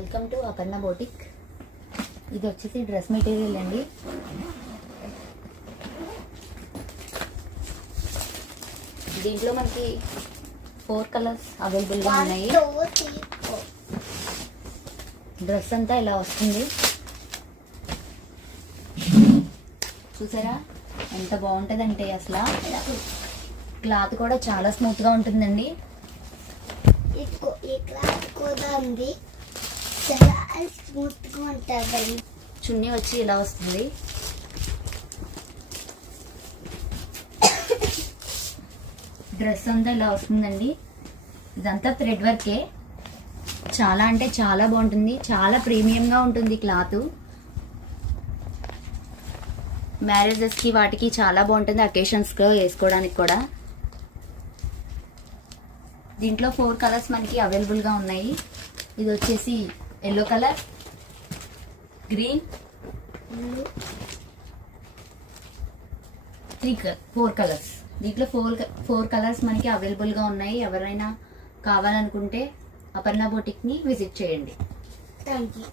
Welcome to Aparna boutique. ఇది వచ్చేసి dress material అండి. దీంట్లో మనకి 4 కలర్స్ అవైలబుల్గా ఉన్నాయి. డ్రెస్ అంతా ఇలా వస్తుంది, చూసారా ఎంత బాగుంటుందంటే అసలు క్లాత్ కూడా చాలా స్మూత్గా ఉంటుందండి. ఈ క్లాత్ కూడా ఉంది, చాలా స్మూత్గా ఉంటుంది. చున్నీ వచ్చి ఇలా వస్తుంది. డ్రెస్ అంతా ఇలా వస్తుందండి. ఇదంతా థ్రెడ్ వర్కే, చాలా అంటే చాలా బాగుంటుంది, చాలా ప్రీమియంగా ఉంటుంది క్లాత్. మ్యారేజెస్కి వాటికి చాలా బాగుంటుంది, అకేషన్స్లో వేసుకోవడానికి కూడా. దీంట్లో 4 కలర్స్ మనకి అవైలబుల్గా ఉన్నాయి. ఇది వచ్చేసి ఎల్లో కలర్, గ్రీన్, 4 కలర్స్. దీంట్లో 4 కలర్స్ మనకి అవైలబుల్గా ఉన్నాయి. ఎవరైనా కావాలనుకుంటే అపర్ణ బోటిక్ని విజిట్ చేయండి. Thank you.